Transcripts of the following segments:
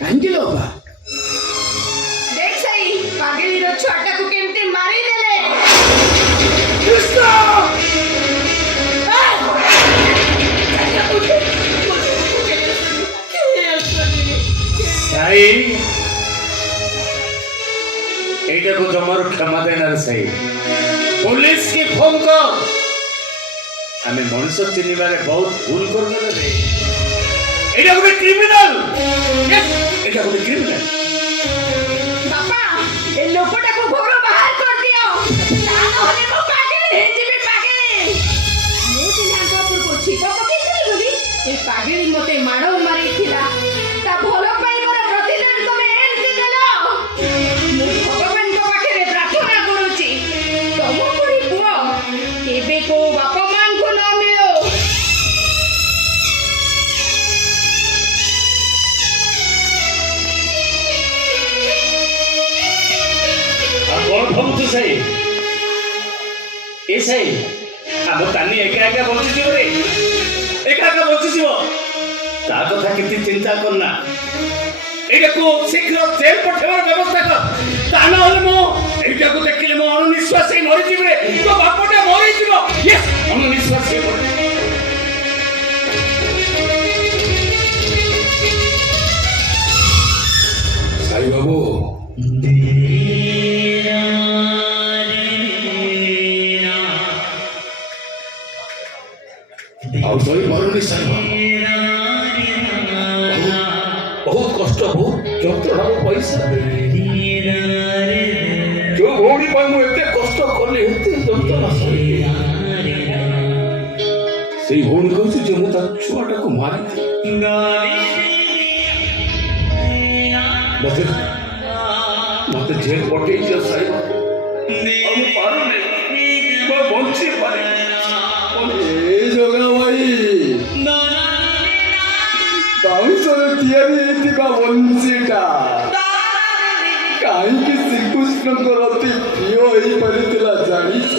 କାହିଁକି ଲୋ ଅପା? देख सही पागली रो छोटा को केमती मारी देले କୃଷ୍ଣ! ସାଇ ଏଇଟାକୁ ଜମାରୁ କ୍ଷମା ଦେନା ରେ ସାଇ। पुलिस की फोन कर। आमे मनुष्य चिन्हिबारे बहुत भूल करदेले रे। एटा गोटे क्रिमिनल। यस एटा गोटे क्रिमिनल। बापा ए लोकटा को घर बाहर कर दियो ता नहले मो पागली हे जिबी पागली मु चिन्हा कपूर को छिपा पकेइଥିଲି बोली ए पागली मते माडो मारी थिला ता भलो पाई मोर प्रतिदिन तमे एंती देलो मु भगवान को पाखरे प्रार्थना करूची तम परी पुओ केबे को बापा मान को न मिलो कौन भावुଛୁ ସାଇ? ଏ ସାଇ ଆମ ତାନି ଏକା ଏକା ବଞ୍ଚିଯିବ ରେ। ଏକା ଏକା ବଞ୍ଚିଯିବ ତା କଥା କିଛି ଚିନ୍ତା କରନା। ଏଇଟାକୁ ଶୀଘ୍ର ଜେଲ୍ ପଠେଇବାର ବ୍ୟବସ୍ଥା କର। ତା ନହେଲେ ମୁଁ ଏଇଟାକୁ ଦେଖିଲେ ମୋ ଅଣନିଶ୍ୱାସ ହେଇ ମରିଯିବି ରେ। ତୋ ବାପଟା ମରିଯିବ। ୟେସ୍ ଅଣନିଶ୍ୱାସ ହେଇ ମରିଯିବ। ସାଇ ବାବୁ ଆଉ ଶୋଇ ପାରୁନି ସାଇ ବାବୁ। ବହୁତ କଷ୍ଟ, ବହୁତ ଯନ୍ତ୍ରଣା, ପଇସା ଯୋଉ ଭଉଣୀ ପାଇଁ ମୁଁ ଏତେ କଷ୍ଟ କଲି, ଏତେ ଯନ୍ତ୍ରଣା ସହିଲି, ସେଇ ଭଉଣୀ କହୁଛି ଯେ ମୁଁ ତା ଛୁଆଟାକୁ ମାରିଥିଲି। ମତେ ଜେଲ୍ ପଠେଇ ଦିଅ ସାଇ ବାବୁ। ଆଉ ମୁଁ ପାରୁନି, ମୁଁ ବଞ୍ଚି ପାରିବି। ଯୋଗା ଭାଇ ବାଉଁଶରେ ତିଆରି ହେଇଥିବା ବଂଶୀଟା କାହିଁକି ଶ୍ରୀକୃଷ୍ଣଙ୍କର ଅତି ପ୍ରିୟ ହେଇପାରିଥିଲା ଜାଣିଛ?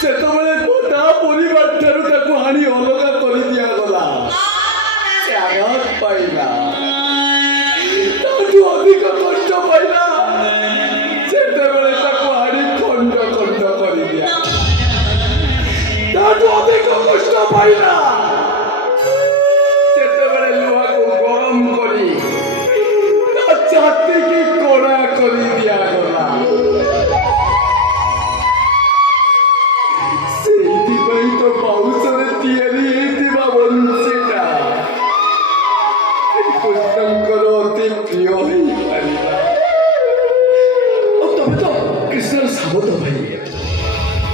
ସେତେବେଳେ ଗୋଟା ପରିବାର ଠାରୁ ତାକୁ ଆଣି ଅଲଗା କରିଦିଆଗଲା। ସେ ଆଘାତ ପାଇଲା, ତାଠୁ ଅଧିକ କଷ୍ଟ ପାଇଲା। ସେତେବେଳେ ତାକୁ ଆଣି ଖଣ୍ଡ ଖଣ୍ଡ କରିଦିଆ, ତାଠୁ ଅଧିକ କଷ୍ଟ ପାଇଲା। ସେତେବେଳେ ଲୁହାକୁ ଗରମ କରି ତା ଛାତିକି କଣା କରି ଦିଆଗଲା। ସେଇଥିପାଇଁ ତ ବାଉଁଶରେ ତିଆରି ହେଇଥିବା ବଂଶୀଟା କୃଷ୍ଣଙ୍କର ଅତି ପ୍ରିୟ ହେଇପାରିଲା। ଆଉ ତମେ ତ କୃଷ୍ଣର ସାବତ ଭାଇ,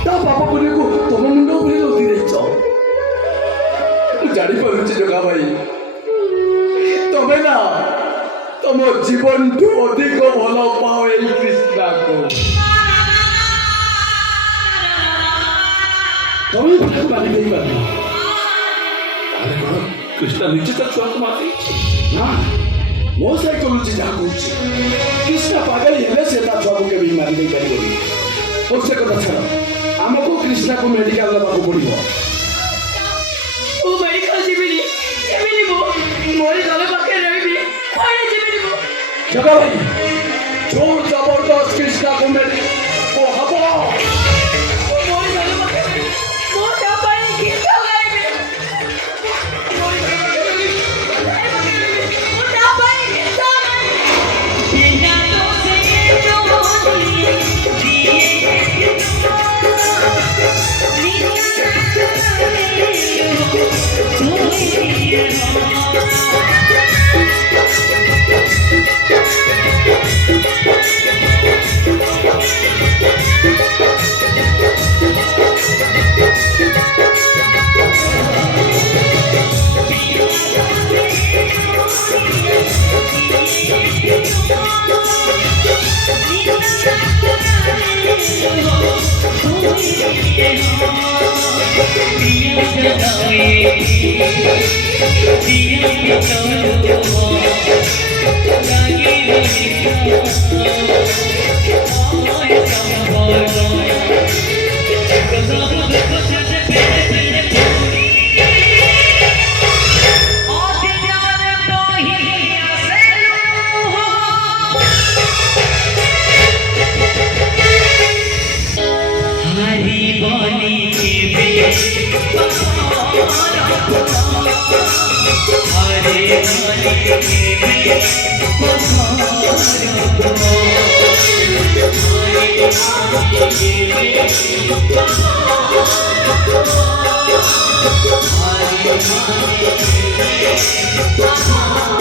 ତା ପାପ ପୁଣ୍ୟକୁ ତମ ମୁଣ୍ଡ ଉପରେ ଲଦି ଦେଇଛ। ମୁଁ ଜାଣିପାରୁଛି ଜଗା ଭାଇ, ତମେ ନା ତମ ଜୀବନଠୁ ଅଧିକ ଭଲ ପାଅ ଏଇ କୃଷ୍ଣାକୁ। ତମେ ତାକୁ ମାରି ଦେଇପାରିବ, ତାହେଲେ କଣ କୃଷ୍ଣ ନିଜେ ତା ଛୁଆକୁ ମାରିଦେଇଛି? ନା, ମୋ ସାଇକୋଲୋଜି ଯାହା କହୁଛି, କୃଷ୍ଣ ପାଗଳି ହେଲେ ସେ ତା ଛୁଆକୁ କେବେ ମାରି ଦେଇପାରିବନି। ଓ ସେ କଥା ଛାଡ଼, ଆମକୁ କୃଷ୍ଣାକୁ ମେଡିକାଲ ନେବାକୁ ପଡ଼ିବ। ओ मेडिकल जीविनी जीविनी मो मोरी गले पाके रहिबी कोडे जीविनी मो जगह भाई जोर जबरदस्त कृष्णाକୁ को हबो मोरी गले पाके मो जा पाई गीत गाइबी मोरी गले मो जा पाई गीत बिना तो से जो दिए Hare